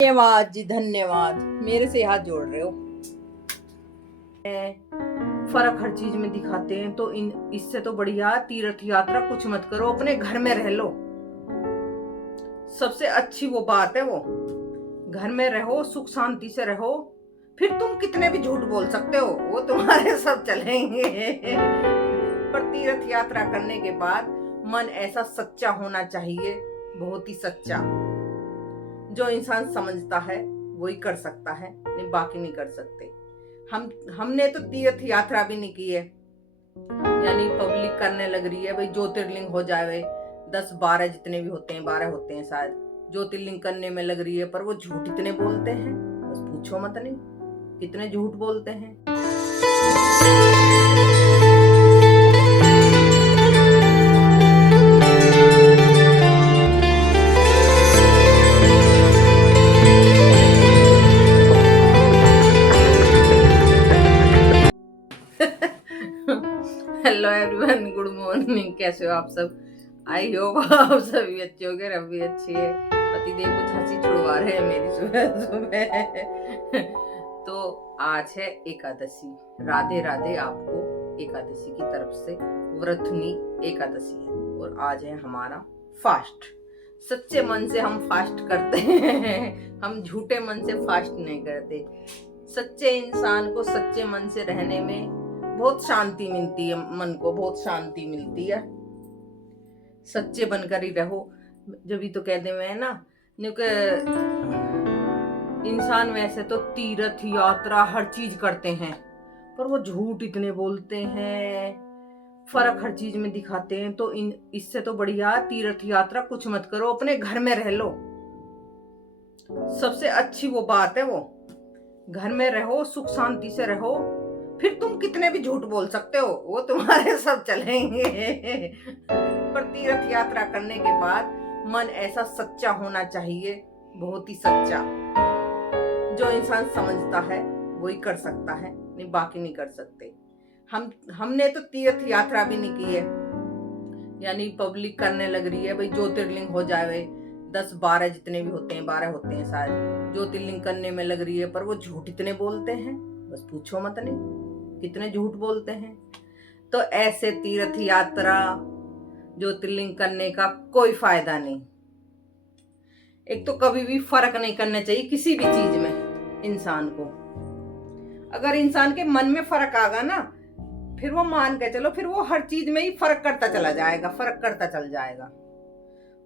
धन्यवाद जी, धन्यवाद मेरे से हाथ जोड़ रहे हो। फर्क हर चीज में दिखाते हैं तो इससे तो बढ़िया तीर्थ यात्रा कुछ मत करो, अपने घर में रह लो। सबसे अच्छी वो बात है, वो घर में रहो, सुख शांति से रहो। फिर तुम कितने भी झूठ बोल सकते हो, वो तुम्हारे सब चलेंगे। पर तीर्थ यात्रा करने के बाद मन ऐसा सच्चा होना चाहिए, बहुत ही सच्चा। जो इंसान समझता है वही कर सकता है, नहीं बाकी नहीं कर सकते। हमने तो तीर्थ यात्रा भी नहीं की है, यानी पब्लिक करने लग रही है भाई ज्योतिर्लिंग हो जाए, 10-12 जितने भी होते हैं, 12 होते हैं शायद, ज्योतिर्लिंग करने में लग रही है। पर वो झूठ इतने बोलते हैं, बस पूछो मत, नहीं कितने झूठ बोलते हैं। हेलो एवरीवन, गुड मॉर्निंग, कैसे हो आप सब? आई होप आप सभी अच्छे होंगे, रवि अच्छी है, पतिदेव कुछ हंसी छुड़वा रहे हैं मेरी सुबह सुबह। तो आज है एकादशी, राधे राधे आपको एकादशी की तरफ से। व्रतनी एकादशी है और आज है हमारा फास्ट। सच्चे मन से हम फास्ट करते हैं, हम झूठे मन से फास्ट नहीं करते। सच्चे इंसान को सच्चे मन से रहने में बहुत शांति मिलती है, मन को बहुत शांति मिलती है। सच्चे बनकर ही रहो। जब भी तो कहते हुए है ना, इंसान वैसे तो तीर्थ यात्रा हर चीज करते हैं, पर वो झूठ इतने बोलते हैं, फर्क हर चीज में दिखाते हैं तो इससे तो बढ़िया तीर्थ यात्रा कुछ मत करो, अपने घर में रह लो। सबसे अच्छी वो बात है, वो घर में रहो, सुख शांति से रहो। फिर तुम कितने भी झूठ बोल सकते हो, वो तुम्हारे सब चलेंगे। पर तीर्थ यात्रा करने के बाद मन ऐसा सच्चा होना चाहिए, बहुत ही सच्चा। जो इंसान समझता है वही कर सकता है, नहीं बाकी नहीं कर सकते। हमने तो तीर्थ यात्रा भी नहीं की है, यानी पब्लिक करने लग रही है भाई ज्योतिर्लिंग हो जाए, 10-12 जितने भी होते हैं, 12 होते हैं शायद, ज्योतिर्लिंग करने में लग रही है। पर वो झूठ इतने बोलते हैं, बस पूछो मत, नहीं कितने झूठ बोलते हैं। तो ऐसे तीर्थ यात्रा ज्योतिर्लिंग करने का कोई फायदा नहीं। एक तो कभी भी फर्क नहीं करना चाहिए किसी भी चीज में इंसान को। अगर इंसान के मन में फर्क आगा ना, फिर वो मान के चलो, फिर वो हर चीज में ही फर्क करता चला जाएगा, फर्क करता चल जाएगा।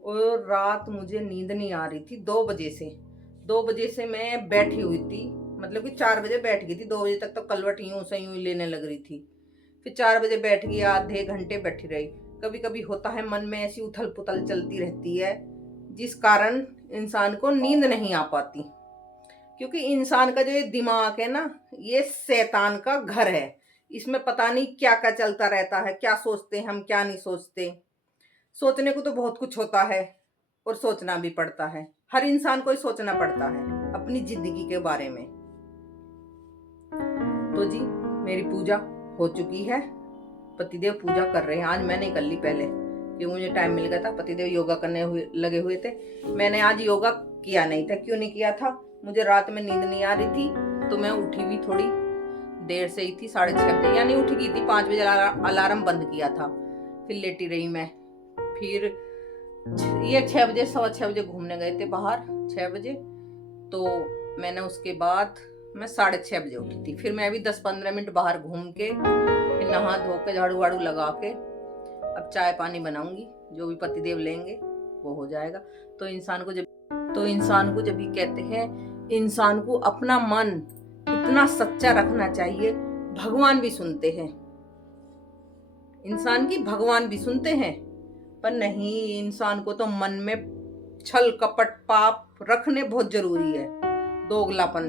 और रात मुझे नींद नहीं आ रही थी, 2 बजे से मैं बैठी हुई थी, मतलब कि 4 बजे बैठ गई थी, 2 बजे तक तो कलवट यूं से यूं लेने लग रही थी। फिर 4 बजे बैठ गई, आधे घंटे बैठी रही। कभी कभी होता है मन में ऐसी उथल पुथल चलती रहती है, जिस कारण इंसान को नींद नहीं आ पाती। क्योंकि इंसान का जो ये दिमाग है ना, ये शैतान का घर है। इसमें पता नहीं क्या क्या चलता रहता है, क्या सोचते हैं हम, क्या नहीं सोचते। सोचने को तो बहुत कुछ होता है और सोचना भी पड़ता है, हर इंसान को ही सोचना पड़ता है अपनी जिंदगी के बारे में। तो जी मेरी पूजा हो चुकी है, पतिदेव पूजा कर रहे हैं। आज मैं नहीं कर ली पहले, क्योंकि मुझे टाइम मिल गया था, पतिदेव योगा करने लगे हुए थे। मैंने आज योगा किया नहीं था। क्यों नहीं किया था? मुझे रात में नींद नहीं आ रही थी, तो मैं उठी भी थोड़ी देर से ही थी, 6:30 बजे, यानी उठ गई थी 5 बजे, अलार्म बंद किया था। फिर लेटी रही मैं। फिर ये 6 बजे, 6:15 बजे घूमने गए थे बाहर, 6 बजे। तो मैंने उसके बाद मैं 6:30 बजे उठी थी। फिर मैं अभी 10-15 मिनट बाहर घूम के, फिर नहा धो के, झाड़ू वाड़ू लगा के, अब चाय पानी बनाऊंगी, जो भी पतिदेव लेंगे वो हो जाएगा। तो इंसान को जब भी कहते हैं, इंसान को अपना मन इतना सच्चा रखना चाहिए। भगवान भी सुनते हैं, इंसान की भगवान भी सुनते हैं, पर नहीं, इंसान को तो मन में छल कपट पाप रखने बहुत जरूरी है। दोगलापन,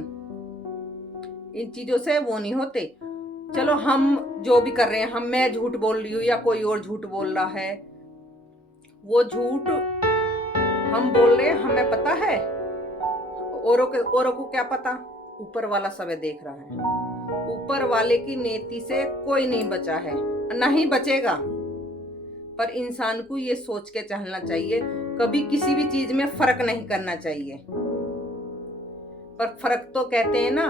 इन चीजों से वो नहीं होते। चलो हम जो भी कर रहे हैं, मैं झूठ बोल रही हूँ या कोई और झूठ बोल रहा है, वो झूठ हम बोल रहे हैं, हमें पता है, औरों को क्या पता? ऊपर वाला सब देख रहा है। ऊपर वाले की नीति से कोई नहीं बचा है, नहीं बचेगा। पर इंसान को ये सोच के चलना चाहिए, कभी किसी भी चीज में फर्क नहीं करना चाहिए। पर फर्क तो कहते हैं ना,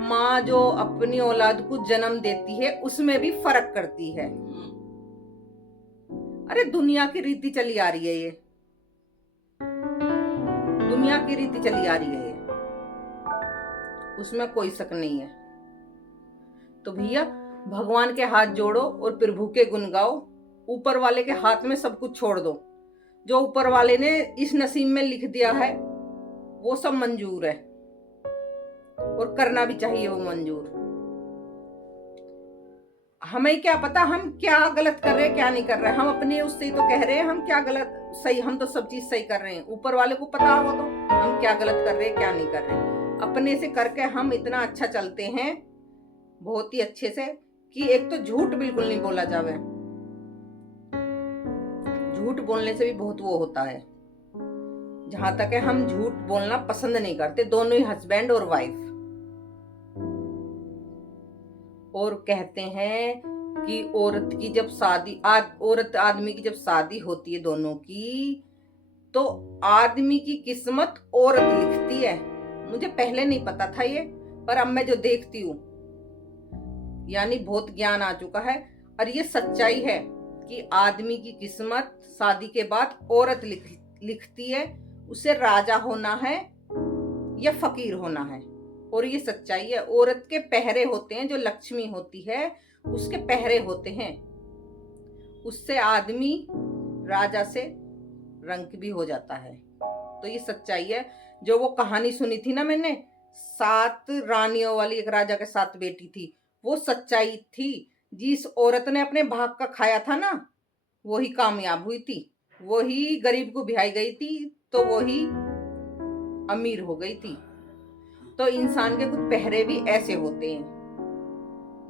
माँ जो अपनी औलाद को जन्म देती है उसमें भी फर्क करती है। अरे दुनिया की रीति चली आ रही है ये, दुनिया की रीति चली आ रही है ये, उसमें कोई शक नहीं है। तो भैया भगवान के हाथ जोड़ो और प्रभु के गुण गाओ, ऊपर वाले के हाथ में सब कुछ छोड़ दो। जो ऊपर वाले ने इस नसीब में लिख दिया है वो सब मंजूर है, और करना भी चाहिए वो मंजूर। हमें क्या पता हम क्या गलत कर रहे हैं क्या नहीं कर रहे हैं, हम अपने उससे ही तो कह रहे हैं हम क्या गलत सही, हम तो सब चीज सही कर रहे हैं। ऊपर वाले को पता होगा तो हम क्या गलत कर रहे हैं क्या नहीं कर रहे हैं। अपने से करके हम इतना अच्छा चलते हैं, बहुत ही अच्छे से, कि एक तो झूठ बिल्कुल नहीं बोला जावे। झूठ बोलने से भी बहुत वो होता है। जहां तक है हम झूठ बोलना पसंद नहीं करते, दोनों ही हस्बैंड और वाइफ। और कहते हैं कि औरत की जब शादी औरत आदमी की जब शादी होती है दोनों की, तो आदमी की किस्मत औरत लिखती है। मुझे पहले नहीं पता था ये, पर अब मैं जो देखती हूँ, यानी बहुत ज्ञान आ चुका है। और ये सच्चाई है कि आदमी की किस्मत शादी के बाद औरत लिखती है। उसे राजा होना है या फकीर होना है, और ये सच्चाई है। औरत के पहरे होते हैं, जो लक्ष्मी होती है उसके पहरे होते हैं, उससे आदमी राजा से रंक भी हो जाता है। तो ये सच्चाई है। जो वो कहानी सुनी थी ना मैंने, 7 रानियों वाली, एक राजा के 7 बेटी थी, वो सच्चाई थी। जिस औरत ने अपने भाग का खाया था ना, वही कामयाब हुई थी, वही गरीब को ब्याई गई थी, तो वही अमीर हो गई थी। तो इंसान के कुछ पहरे भी ऐसे होते हैं।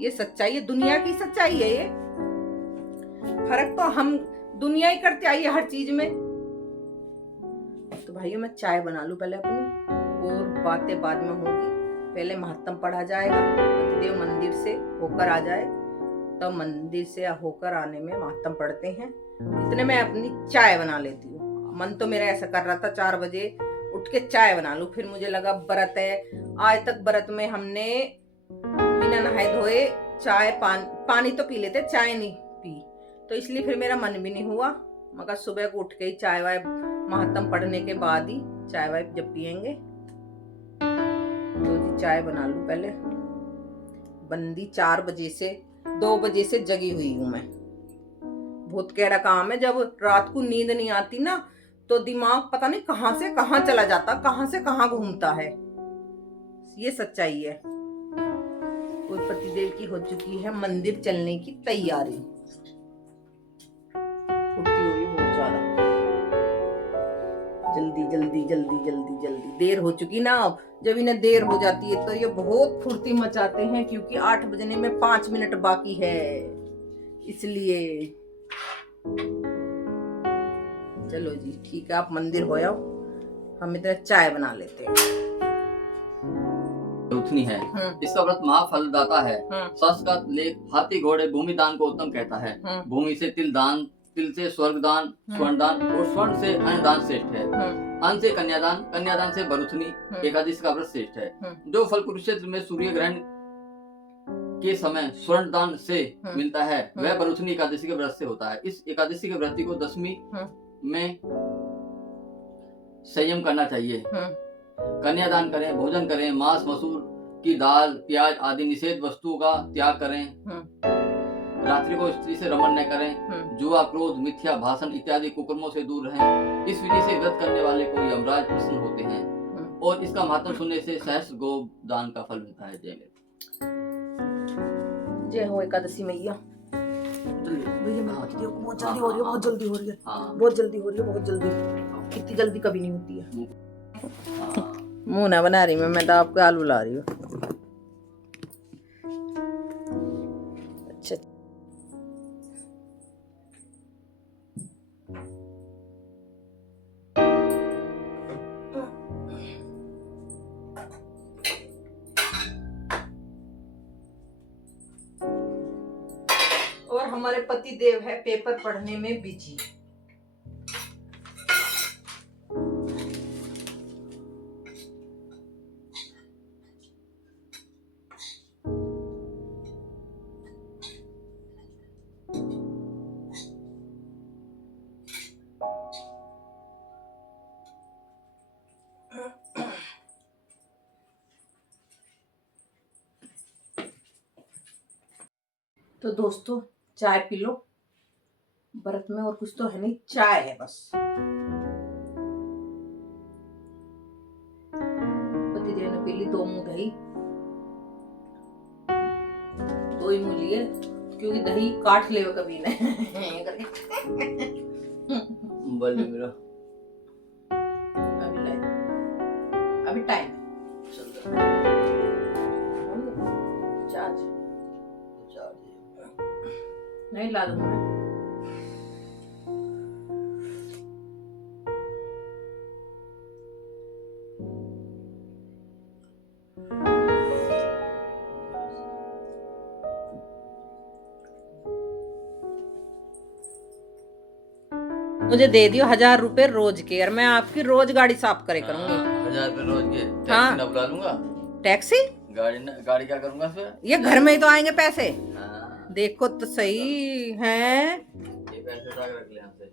ये सच्चाई है, दुनिया की सच्चाई है ये। फर्क तो हम दुनिया ही करते आई है हर चीज में। तो भाइयों मैं चाय बना लूं पहले अपनी, और बातें बाद में होगी। पहले महात्म पढ़ा जाएगा, पतिदेव मंदिर से होकर आ जाए, तब मंदिर से होकर आने में महात्म पढ़ते हैं। इतने में अपनी चाय बना लेती हूँ। मन तो मेरा ऐसा कर रहा था 4 बजे उठ के चाय बना लूं, फिर मुझे लगा व्रत है। आज तक व्रत में हमने बिना नहाए धोए चाय पानी तो पी लेते, चाय नहीं पी, तो इसलिए फिर मेरा मन भी नहीं हुआ। मगर सुबह को उठ के ही चाय वाय, महात्म पढ़ने के बाद ही चाय वाय जब पियेंगे। तो जी चाय बना लूं पहले। बंदी 4 बजे से 2 बजे से जगी हुई हूं मैं। बहुत कैड़ा काम है, जब रात को नींद नहीं आती ना, तो दिमाग पता नहीं कहां से कहां चला जाता, कहां से कहां घूमता है। ये सच्चाई है। कोई पतिदेव की हो चुकी है मंदिर चलने की तैयारी, फुर्ती हो रही है बहुत ज्यादा। जल्दी जल्दी जल्दी जल्दी जल्दी, देर हो चुकी ना। अब जब इन्हें देर हो जाती है तो ये बहुत फुर्ती मचाते हैं, क्योंकि 8 बजने में 5 मिनट बाकी है, इसलिए। चलो जी ठीक है, आप मंदिर हो आओ, हम इधर चाय बना लेते हैं। रुथनी है, इसका व्रत महाफलदाता है। शास्त्र का लेख हाथी घोड़े भूमि दान को उत्तम कहता है। भूमि से तिल दान, तिल से स्वर्ग दान, स्वर्ण दान, और स्वर्ण से अन्न दान श्रेष्ठ है। अन्न से कन्यादान, कन्यादान से बरुथनी एकादशी का व्रत श्रेष्ठ है। जो फल कुरुक्षेत्र में सूर्य ग्रहण के समय स्वर्ण दान से मिलता है, वह बरुथनी एकादशी के व्रत से होता है। इस एकादशी के व्रती को 10वीं में संयम करना चाहिए। कन्यादान करें, भोजन करें, मांस मसूर की दाल, प्याज आदि निषेध वस्तुओं का त्याग करें। रात्रि को स्त्री से रमण न करें। जुआ, क्रोध, मिथ्या भाषण इत्यादि कुकर्मों से दूर रहें। इस विधि से व्रत करने वाले को यमराज प्रसन्न होते हैं, और इसका महत्व सुनने से सहस्त्र गो दान का फल मिलता है। जय हो एकादशी मैया। बहुत जल्दी हो रही है, बहुत जल्दी हो रही है, बहुत जल्दी हो रही है, बहुत जल्दी। इतनी जल्दी कभी नहीं होती है। मुंह ना बना रही मैं तो आपको आलू ला रही हूँ। अच्छा और हमारे पति देव है पेपर पढ़ने में बिजी। तो दोस्तों चाय पी लो, व्रत में और कुछ तो है नहीं, चाय है बस। पतिदेव ने पी ली 2 मुंह दही, 2 ही मुंह लिए क्योंकि दही काट ले कभी ने। अभी टाइम चार्ज नहीं ला दूंगा। मुझे दे दियो 1000 रुपए रोज के, और मैं आपकी रोज गाड़ी साफ करे करूंगी। 1000 रुपए रोज के? टैक्सी हाँ। ना बुला लूंगा। टैक्सी? गाड़ी क्या करूंगा इसमें? ये घर में ही तो आएंगे पैसे। हाँ। देखो तो सही है, ये पैसे उठा के रख ले हमसे।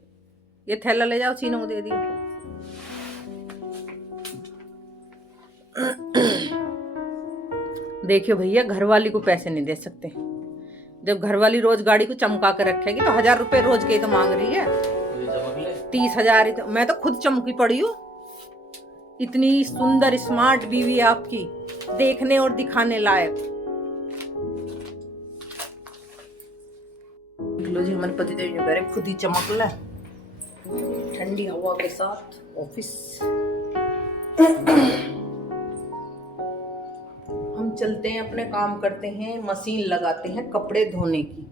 ये थैला ले जाओ, चीनों को दे दियो। देखियो भैया, घरवाली को पैसे नहीं दे सकते। जब घरवाली रोज गाड़ी को चमका कर रखेगी तो 1000 रुपए रोज के ही तो मांग रही है। 30,000 तो मैं तो खुद चमकी पड़ी हूँ। इतनी सुंदर स्मार्ट बीवी आपकी, देखने और दिखाने लायक। लो जी, हमारे पतिदेव जी कह रहे खुद ही चमक ला ठंडी हवा के साथ ऑफिस। हम चलते हैं, अपने काम करते हैं, मशीन लगाते हैं कपड़े धोने की।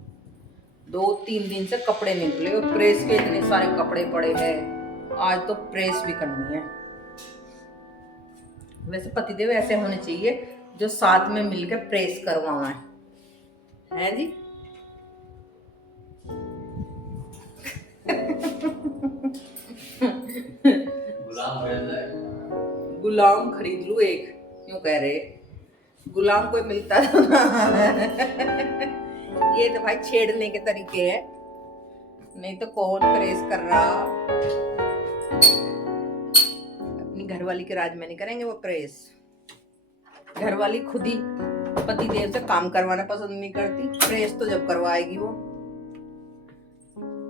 2-3 दिन से कपड़े नहीं धुले और प्रेस के इतने सारे कपड़े पड़े हैं, आज तो प्रेस भी करनी है। वैसे पतिदेव ऐसे होने चाहिए जो साथ में मिलकर प्रेस करवाएं, हैं जी? गुलाम खरीद लूं एक, क्यों कह रहे? गुलाम कोई मिलता तो ना। ये तो भाई छेड़ने के तरीके हैं, नहीं तो कौन प्रेस कर रहा। अपनी घरवाली के राज में नहीं करेंगे वो प्रेस। घरवाली खुद ही पतिदेव से काम करवाना पसंद नहीं करती, प्रेस तो जब करवाएगी वो।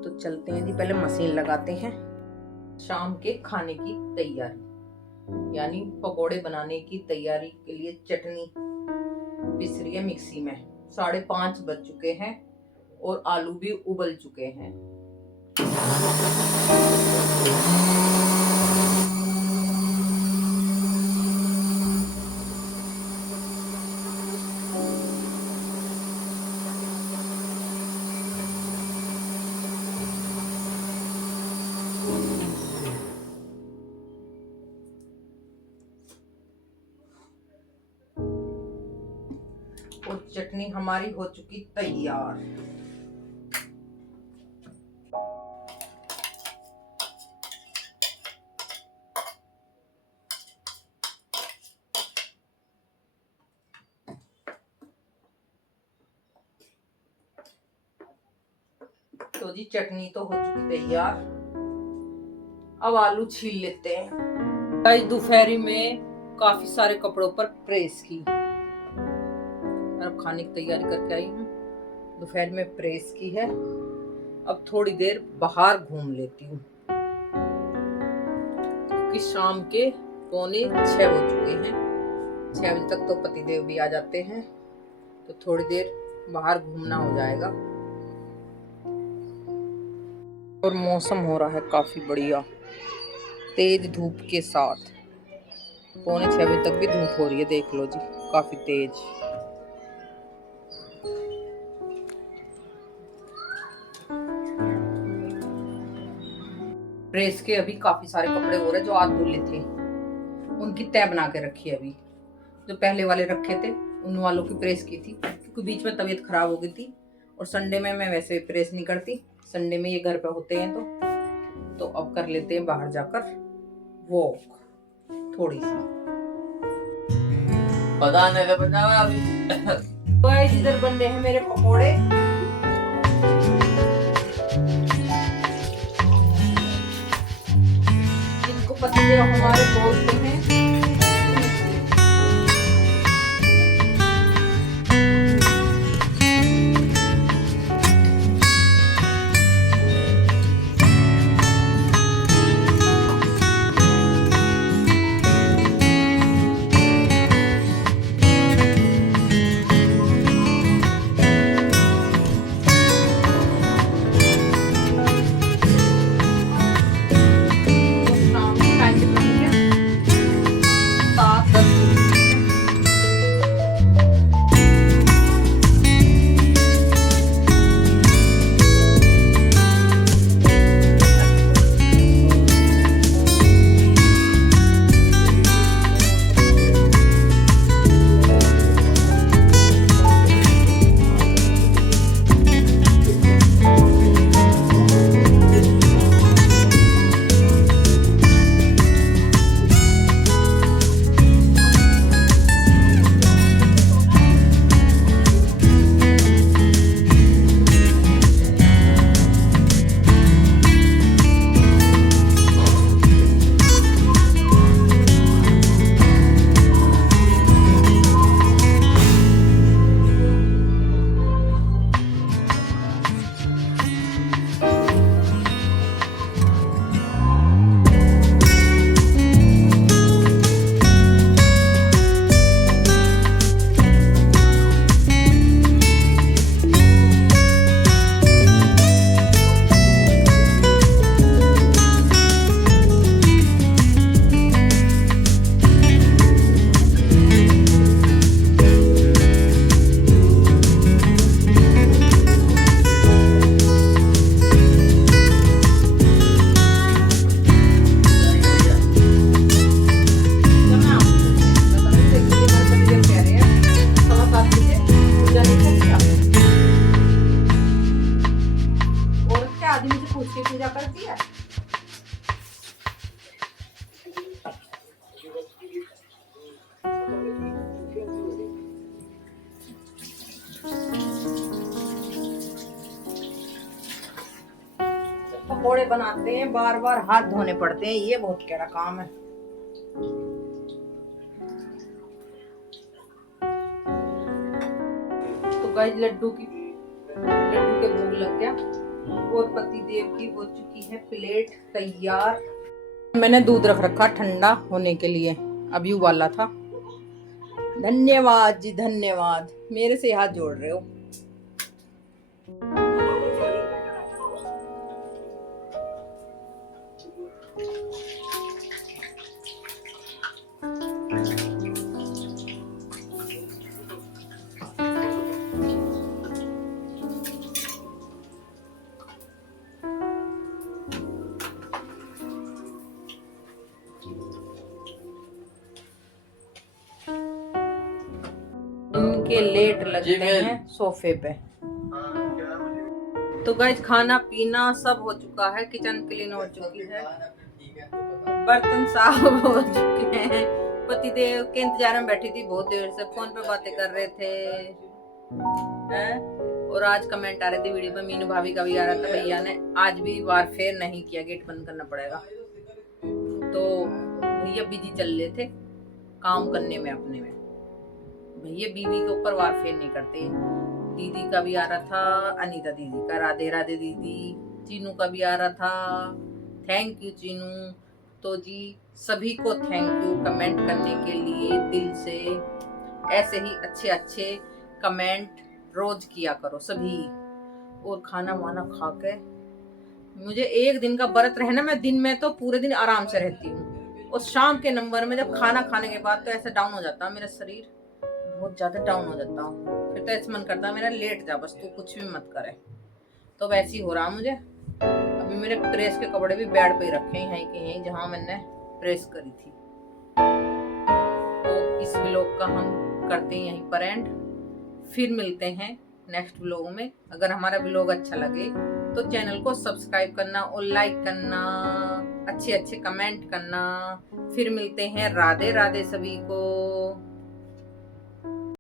तो चलते हैं जी, पहले मशीन लगाते हैं। शाम के खाने की तैयारी, यानी पकोड़े बनाने की तैयारी के लिए चटनी पिस रही है मिक्सी में। 5:30 बज चुके हैं और आलू भी उबल चुके हैं। और चटनी हमारी हो चुकी तैयार। तो जी चटनी तो हो चुकी तैयार, अब आलू छील लेते हैं। आज दोपहरी में काफी सारे कपड़ों पर प्रेस की, अब खाने की तैयारी करके आई हूँ। दोपहर में प्रेस की है, अब थोड़ी देर बाहर घूम लेती हूँ क्योंकि शाम के 5:45 हो चुके हैं। 6 बजे तक तो पतिदेव भी आ जाते हैं, तो थोड़ी देर बाहर घूमना हो जाएगा। और मौसम हो रहा है काफी बढ़िया, तेज धूप के साथ। 5:45 बजे तक भी धूप हो रही है, देख लो जी, काफी तेज। प्रेस के अभी काफी सारे कपड़े हो रहे जो आज धुले थे, उनकी तय बना के रखी है। अभी जो पहले वाले रखे थे उन वालों की प्रेस की थी, क्योंकि बीच में तबीयत खराब हो गई थी। और संडे में मैं वैसे प्रेस नहीं करती, संडे में ये घर पे होते हैं तो अब कर लेते हैं बाहर जाकर वॉक थोड़ी सी। पता नहीं तो बना अभी। तो इधर बन रहे हैं मेरे पकोड़े। इनको पतिदेव हमारे बोलते हैं। पकोड़े बनाते हैं, बार बार हाथ धोने पड़ते हैं, ये बहुत कड़ा काम है। तो गाइस लड्डू के भोग लग गया और पति देव की हो चुकी है प्लेट तैयार। मैंने दूध रख रखा ठंडा होने के लिए, अभी उबाला था। धन्यवाद जी, धन्यवाद, मेरे से हाथ जोड़ रहे हो। इनके लेट लगते हैं सोफे पे। तो गाइस खाना पीना सब हो चुका है, किचन क्लीन हो चुकी है, बर्तन साफ हो चुके हैं। पतिदेव के इंतजार में बैठी थी, बहुत देर से फोन पे बातें कर रहे थे हैं? और आज कमेंट आ रहे थे वीडियो पे, मीनू भाभी का भी आ रहा था, भैया ने आज भी वारफेयर नहीं किया, गेट बंद करना पड़ेगा। तो भैया बिजी चल रहे थे काम करने में अपने में, भैया बीवी के ऊपर वारफेयर नहीं करते। दीदी का भी आ रहा था, अनीता दीदी का, राधे राधे दीदी, चीनू का भी आ रहा था, थैंक यू चीनू। तो जी सभी को थैंक यू कमेंट करने के लिए दिल से। ऐसे ही अच्छे अच्छे कमेंट रोज किया करो सभी। और खाना वाना खा के, मुझे एक दिन का व्रत रहे ना, मैं दिन में तो पूरे दिन आराम से रहती हूँ, और शाम के नंबर में जब खाना खाने के बाद तो ऐसे डाउन हो जाता है मेरा शरीर, बहुत ज्यादा डाउन हो जाता हूँ। फिर तो ऐसे मन करता है मेरा लेट जा बस, तू कुछ भी मत करे। तो वैसे ही हो रहा मुझे। अभी मेरे प्रेस के कपड़े भी बेड पे ही रखे हैं यहीं के यहीं जहाँ मैंने प्रेस करी थी। तो इस व्लॉग का हम करते हैं यहीं पर एंड, फिर मिलते हैं नेक्स्ट व्लॉग में। अगर हमारा व्लॉग अच्छा लगे तो चैनल को सब्सक्राइब करना और लाइक करना, अच्छे अच्छे कमेंट करना। फिर मिलते हैं, राधे राधे सभी को।